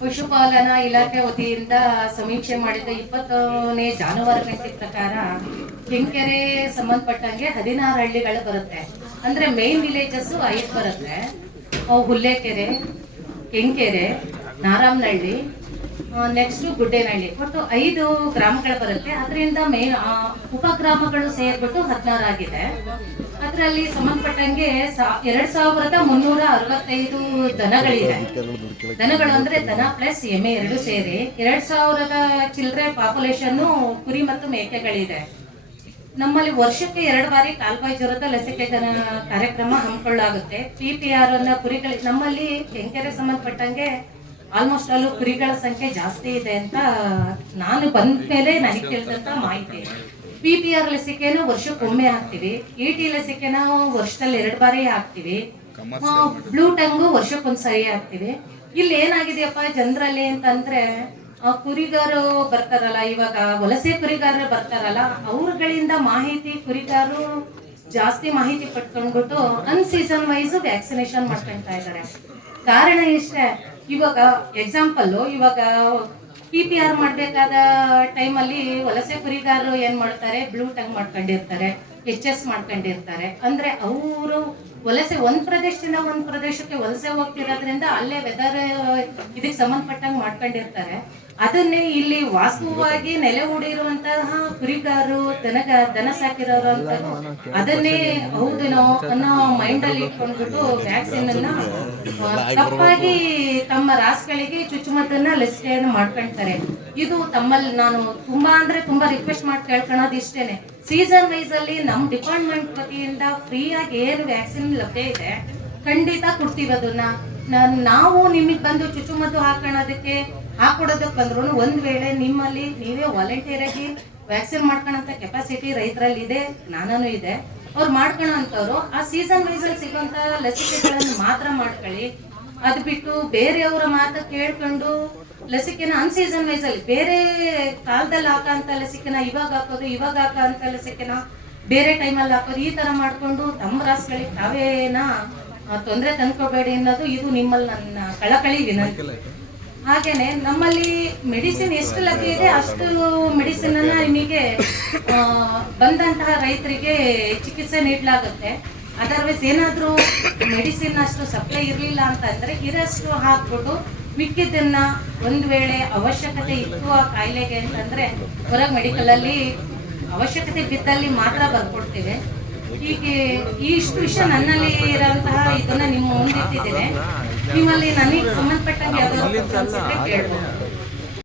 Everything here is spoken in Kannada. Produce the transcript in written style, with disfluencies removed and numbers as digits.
ಪಶುಪಾಲನಾ ಇಲಾಖೆ ವತಿಯಿಂದ ಸಮೀಕ್ಷೆ ಮಾಡಿದ 20ನೇ ಜಾನುವಾರು ಗಣತಿ ಪ್ರಕಾರ ಕೆಂಕೆರೆ ಸಂಬಂಧಪಟ್ಟಂಗೆ 16 ಹಳ್ಳಿಗಳು ಬರುತ್ತೆ. ಅಂದ್ರೆ ಮೇನ್ ವಿಲೇಜಸ್ 5 ಬರುತ್ತೆ. ಅವು ಹುಲ್ಲೇಕೆರೆ, ಕೆಂಕೆರೆ, ನಾರಾಮನಹಳ್ಳಿ, ನೆಕ್ಸ್ಟ್ ಗುಡ್ಡೇನಹಳ್ಳಿ. ಒಟ್ಟು 5 ಗ್ರಾಮಗಳು ಬರುತ್ತೆ. ಅದರಿಂದ ಮೇನ್ ಉಪಗ್ರಾಮಗಳು ಸೇರ್ಬಿಟ್ಟು 16 ಆಗಿದೆ. ಅದರಲ್ಲಿ ಸಂಬಂಧಪಟ್ಟಂಗೆ 2365 ದನಗಳಿದೆ. ದನಗಳು ಅಂದ್ರೆ ದನ ಪ್ಲಸ್ ಎಮ್ಮೆ 2 ಸೇರಿ 2000 ಚಿಲ್ಲರೆ ಪಾಪ್ಯುಲೇಷನ್ ಕುರಿ ಮತ್ತು ಮೇಕೆಗಳಿದೆ. ನಮ್ಮಲ್ಲಿ ವರ್ಷಕ್ಕೆ 2 ಬಾರಿ ಕಾಲ್ಬಾಯಿ ಜ್ವರದ ಲಸಿಕೆ ಕಾರ್ಯಕ್ರಮ ಹಮ್ಮಿಕೊಳ್ಳಲಾಗುತ್ತೆ. PPR ಅನ್ನ ಕುರಿಗಳು ನಮ್ಮಲ್ಲಿ ಕೆಂಕೆರೆ ಸಂಬಂಧಪಟ್ಟಂಗೆ ಆಲ್ಮೋಸ್ಟ್ ಅಲ್ಲೂ ಕುರಿಗಳ ಸಂಖ್ಯೆ ಜಾಸ್ತಿ ಇದೆ ಅಂತ ನಾನು ಬಂದ ಮೇಲೆ ನನಗೆ ತಿಳಿದಂತ ಮಾಹಿತಿ. PPR ಲಸಿಕೆನೂ ವರ್ಷಕ್ಕೊಮ್ಮೆ ಹಾಕ್ತಿವಿ. ET ಲಸಿಕೆನ ವರ್ಷದಲ್ಲಿ 2 ಬಾರಿ ಹಾಕ್ತಿವಿ. ಬ್ಲೂ ಟಂಗು ವರ್ಷಕ್ಕೊಂದ್ಸರಿ ಹಾಕ್ತಿವಿ. ಇಲ್ಲಿ ಏನಾಗಿದೆಯಪ್ಪ ಜನರಲ್ಲಿ ಅಂತಂದ್ರೆ, ಕುರಿಗಾರು ಬರ್ತಾರಲ್ಲ, ಇವಾಗ ವಲಸೆ ಕುರಿಗಾರರು ಬರ್ತಾರಲ್ಲ, ಅವ್ರಗಳಿಂದ ಮಾಹಿತಿ ಕುರಿಗಾರರು ಜಾಸ್ತಿ ಮಾಹಿತಿ ಪಡ್ಕೊಂಡ್ಬಿಟ್ಟು ಅನ್ಸೀಸನ್ ವೈಸ್ ವ್ಯಾಕ್ಸಿನೇಷನ್ ಮಾಡ್ಕೊಳ್ತಾ ಇದ್ದಾರೆ. ಕಾರಣ ಇಷ್ಟೇ. ಇವಾಗ ಎಕ್ಸಾಂಪಲ್, ಇವಾಗ PPR ಮಾಡ್ಬೇಕಾದ ಟೈಮಲ್ಲಿ ವಲಸೆ ಕುರಿಗಾರರು ಏನ್ ಮಾಡ್ತಾರೆ, ಬ್ಲೂ ಟಂಗ್ ಮಾಡ್ಕೊಂಡಿರ್ತಾರೆ, HS ಮಾಡ್ಕೊಂಡಿರ್ತಾರೆ. ಅಂದ್ರೆ ಅವರು ವಲಸೆ ಒಂದ್ ಪ್ರದೇಶದಿಂದ ಒಂದ್ ಪ್ರದೇಶಕ್ಕೆ ವಲಸೆ ಹೋಗ್ತಿರೋದ್ರಿಂದ ಅಲ್ಲೇ ವೆದರ್ ಇದಕ್ಕೆ ಸಂಬಂಧಪಟ್ಟಂಗೆ ಮಾಡ್ಕೊಂಡಿರ್ತಾರೆ. ಅದನ್ನೇ ಇಲ್ಲಿ ವಾಸ್ತವವಾಗಿ ನೆಲೆ ಹೂಡಿರುವಂತಹ ಕುರಿಗಾರರು, ದನ ಸಾಕಿರೋರು ಅಂತ ಅದನ್ನೇ ಹೌದೇನೋ ಅನ್ನೋ ಮೈಂಡ್ ಅಲ್ಲಿ ಇಟ್ಕೊಂಡ್ಬಿಟ್ಟು ವ್ಯಾಕ್ಸಿನ್ ಅನ್ನ ತಪ್ಪಾಗಿ ತಮ್ಮ ರಾಸುಗಳಿಗೆ ಚುಚ್ಚುಮದ್ದನ್ನ ಲಸಿಕೆಯನ್ನು ಮಾಡ್ಕೊಳ್ತಾರೆ. ಇದು ತಮ್ಮಲ್ಲಿ ನಾನು ತುಂಬಾ ರಿಕ್ವೆಸ್ಟ್ ಮಾಡಿ ಕೇಳ್ಕೊಳ್ಳೋದು ಇಷ್ಟೇನೆ. ಸೀಸನ್ ವೈಸ್ ಅಲ್ಲಿ ನಮ್ಮ ಡಿಪಾರ್ಟ್ಮೆಂಟ್ ವತಿಯಿಂದ ಫ್ರೀ ಆಗಿ ಏನು ವ್ಯಾಕ್ಸಿನ್ ಲಭ್ಯ ಇದೆ ಖಂಡಿತ ಕೊಡ್ತೀವಿ. ಅದನ್ನ ನಾವು ನಿಮಗೆ ಬಂದು ಚುಚ್ಚುಮದ್ದು ಹಾಕೊಡೋದಕ್ಕೆ ಬಂದ್ರು ಒಂದ್ ವೇಳೆ ನಿಮ್ಮಲ್ಲಿ ನೀವೇ ವಾಲಂಟಿಯರ್ ಆಗಿ ವ್ಯಾಕ್ಸಿನ್ ಮಾಡ್ಕೊಳಂತ ಕೆಪಾಸಿಟಿ ರೈತರಲ್ಲಿ ಇದೆ, ಜ್ಞಾನನೂ ಇದೆ. ಅವ್ರು ಮಾಡ್ಕೊಳಂತವ್ರು ಆ ಸೀಸನ್ ವೈಸ್ ಅಲ್ಲಿ ಸಿಗುವಂತ ಲಸಿಕೆಗಳನ್ನು ಮಾತ್ರ ಮಾಡ್ಕೊಳ್ಳಿ. ಅದ್ ಬಿಟ್ಟು ಬೇರೆಯವರ ಮಾತು ಕೇಳ್ಕೊಂಡು ಲಸಿಕೆನ ಅನ್ಸೀಸನ್ ವೈಸ್ ಅಲ್ಲಿ ಬೇರೆ ಕಾಲದಲ್ಲಿ ಹಾಕಂತ ಲಸಿಕೆನ ಇವಾಗ ಹಾಕೋಂತ ಲಸಿಕೆನ ಬೇರೆ ಟೈಮಲ್ಲಿ ಹಾಕೋದು, ಈ ತರ ಮಾಡ್ಕೊಂಡು ತಮ್ಮ ರಾಸುಗಳಿಗೆ ತಾವೇನ ತೊಂದರೆ ತಂದ್ಕೋಬೇಡಿ ಅನ್ನೋದು ಇದು ನಿಮ್ಮಲ್ಲಿ ನನ್ನ ಕಳಕಳಿ ವಿನಂತಿ. ಹಾಗೇನೆ ನಮ್ಮಲ್ಲಿ ಮೆಡಿಸಿನ್ ಎಷ್ಟು ಲಭ್ಯ ಇದೆ ಅಷ್ಟು ಮೆಡಿಸಿನ್ ಅನ್ನ ನಿಮಗೆ ಬಂದಂತಹ ರೈತರಿಗೆ ಚಿಕಿತ್ಸೆ ನೀಡಲಾಗುತ್ತೆ. ಅದರ್ವೈಸ್ ಏನಾದ್ರೂ ಮೆಡಿಸಿನ್ ಅಷ್ಟು ಸಪ್ಲೈ ಇರಲಿಲ್ಲ ಅಂತಂದ್ರೆ ಇರಷ್ಟು ಹಾಕ್ಬಿಟ್ಟು ಮಿಕ್ಕಿದ್ದನ್ನ ಒಂದ್ ವೇಳೆ ಅವಶ್ಯಕತೆ ಇತ್ತು ಆ ಕಾಯಿಲೆಗೆ ಅಂತಂದ್ರೆ ಹೊರಗೆ ಮೆಡಿಕಲ್ ಅಲ್ಲಿ ಅವಶ್ಯಕತೆ ಬಿದ್ದಲ್ಲಿ ಮಾತ್ರ ಬರ್ಕೊಡ್ತೇವೆ. ಹೀಗೆ ಇಷ್ಟು ವಿಷಯ ನನ್ನಲ್ಲಿ ಇರುವಂತಹ ಇದನ್ನ ನಿಮ್ಮ ಮುಂದಿಟ್ಟಿದ್ದೇನೆ. ನಿಮ್ಮಲ್ಲಿ ನನಗೆ ಸಂಬಂಧಪಟ್ಟಂಗೆ ಯಾವ್ದಾದ್ರು ಕೇಳ್ಬೋದು.